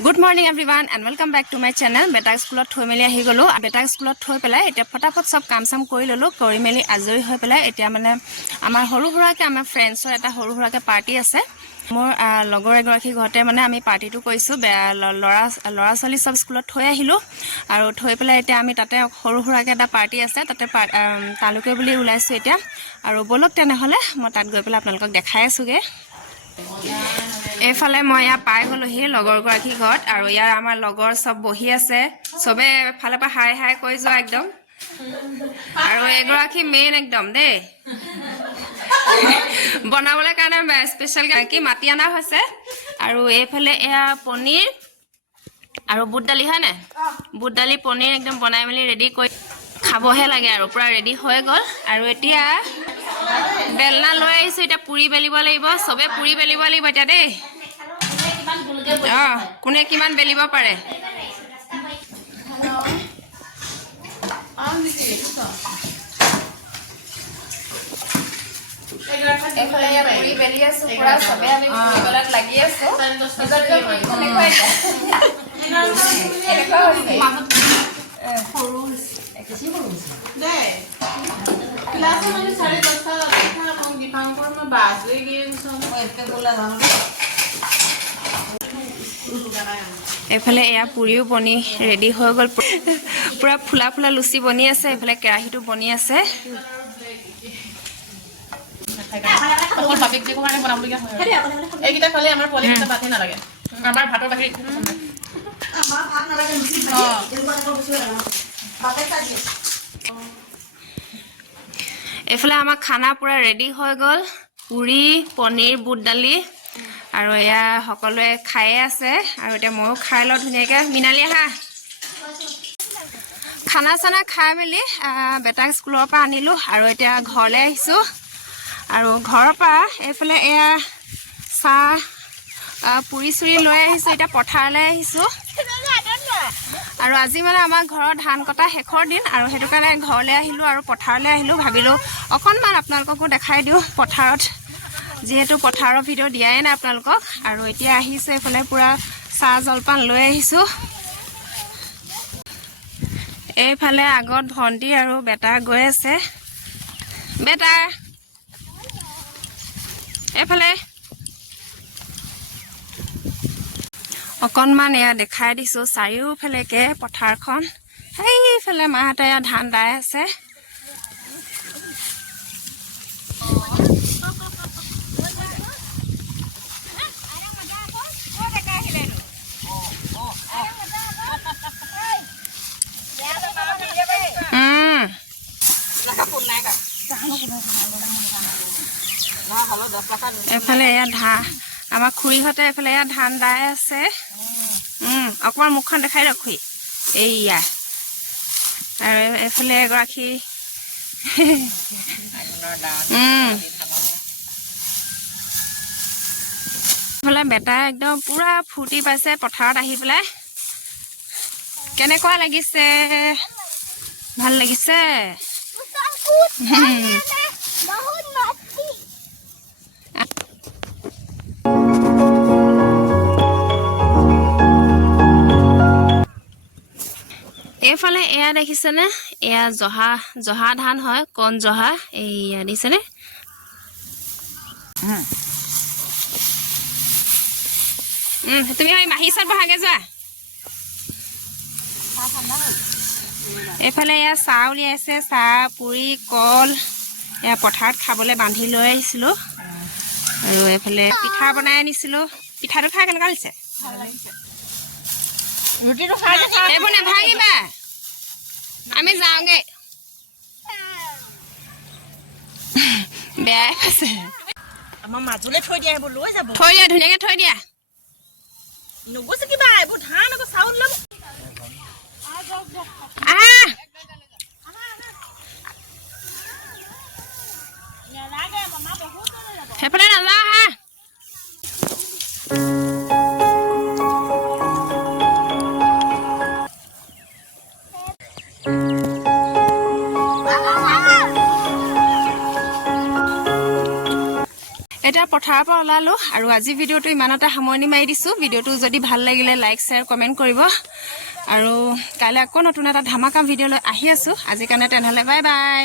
Good morning everyone and welcome back to my channel. Beta school thoi meli ahi golo. Beta school thoi pelai etia फटाफट सब काम साम kori lolo kori meli ajori hoi pelai etia mane amar horu hura ke amar friends or eta horu hura ke party ase মোৰ লগৰ এগৰাকী ঘৰতে মানে আমি পাৰ্টিটো কৰিছো লৰা চলি সব স্কুলত থৈ আহিলো আৰু থৈ পেলাই এতিয়া আমি তাতে সৰু হুৰাকে এটা পাৰ্টি আছে তাতে তালুকে বুলি উলাইছো এতিয়া আৰু বলক তেনেহলে মই তাত গৈ পেলাই আপোনালোকক দেখাই আছোগে এফালে মই ইয়া পাই গলোহি লগৰ গৰাকী ঘৰত আৰু ইয়াৰ আমাৰ লগৰ সব বহি আছে সবে ফালে পা হাই হাই কৈ যোৱা একদম আৰু এগৰাকী মেইন একদম দে বনাবলে কাৰণে স্পেশাল কি মাটি আনা হৈছে আৰু এফালে এয়া পনীৰ আৰু বুট দালি হয় না বুট দালি পনীৰ একদম বনাই মেলি ৰেডি কৰি খাবহে লাগে আৰু পুৰা ৰেডি হৈ গল আৰু এতিয়া বেলনা লৈ আহিছো এটা পুৰি বেলিব লাগিব সবে পুৰি বেলিব লাগিব এটা দে কোনে কিমান বেলিব পাৰে এফালে পুৰি বেলি আছো পুৰা সবে আমি পুৰি বেলাত লাগি আছো এফালে এয়া পুৰিও বনি ৰেডি হৈ গল পুৰা ফুলা ফুলা লুচি বনি আছে এফালে কেৰাহীটো বনি আছে অকল পাপিক দেখো কাৰণে বনাবলগীয়া হয় এইকিটা খালি আমাৰ পলিকিটা বাতে নালাগে আমাৰ ভাতৰ বাহিৰে আমাৰ ভাত নালাগে লুচি বাতে চাজি এফালে আমাৰ খানা পুৰা ৰেডি হৈ গল পুৰি পনীৰ বুট দালি আৰু এয়া সকলোৱে খাই আছে আৰু এতিয়া ময়ো খাই লওঁ ধুনীয়াকৈ মিনালি আহা খানা চানা খাই মেলি বেটা স্কুলৰ পৰা আনিলোঁ আৰু এতিয়া ঘৰলৈ আহিছোঁ আৰু ঘৰৰ পৰা এইফালে এয়া চাহ পুৰি চুৰি লৈ আহিছোঁ এতিয়া পথাৰলৈ আহিছোঁ আৰু আজি মানে আমাৰ ঘৰৰ ধান কটা শেষৰ দিন আৰু সেইটো কাৰণে ঘৰলৈ আহিলোঁ আৰু পথাৰলৈ আহিলোঁ ভাবিলোঁ অকণমান আপোনালোককো দেখাই দিওঁ পথাৰত যেহেতু পথাৰৰ ভিডিঅ' দিয়াই নাই আপোনালোকক আৰু এতিয়া আহিছোঁ এইফালে পুৰা চাহ জলপান লৈ আহিছোঁ এইফালে আগত ভণ্টি আৰু বেটা গৈ আছে বেটা এইফালে অকণমান এয়া দেখাই দিছোঁ চাৰিওফালেকে পথাৰখন সেইফালে মাহঁতে এয়া ধান দাই আছে এফালে এয়া ধান আমাৰ খুৰীহঁতে এফালে এয়া ধান দাই আছে অকণমান মুখখন দেখাই দিয়ক খুৰী এইয়া আৰু এফালে এগৰাকী এফালে বেটা একদম পুৰা ফূৰ্তি পাইছে পথাৰত আহি পেলাই কেনেকুৱা লাগিছে ভাল লাগিছে এইফালে এয়া দেখিছেনে এয়া জহা ধান হয় কণ জহা এইয়া দেখিছেনে তুমি মাহী ওচৰত বহাগে যোৱা এইফালে এয়া চাহ উলিয়াইছে চাহ পুৰি কল এয়া পথাৰত খাবলৈ বান্ধি লৈ আহিছিলোঁ আৰু এইফালে পিঠা বনাই আনিছিলোঁ পিঠাটো খাই কেনেকুৱা লাগিছে এইবোৰ নেভাঙিবা আমি যাওঁগে বেয়াই আছে আমাৰ মাজলে থৈ দিয়া এইবোৰ লৈ যাব থৈ দিয়া ধুনীয়াকৈ থৈ দিয়া নগৈছে কিবা এইবোৰ ধান আকৌ চাউল ল'ব সেইফালে নাযাওঁ আহা এতিয়া পথাৰৰ পৰা ওলালোঁ আৰু আজি ভিডিঅ'টো ইমানতে সামৰণি মাৰি দিছোঁ। ভিডিঅ'টো যদি ভাল লাগিলে লাইক শ্বেয়াৰ কমেণ্ট কৰিব আৰু কাইলৈ আকৌ নতুন এটা ধামাকা ভিডিঅ' লৈ আহি আছোঁ। আজিৰ কাৰণে তেনেহ'লে বাই বাই।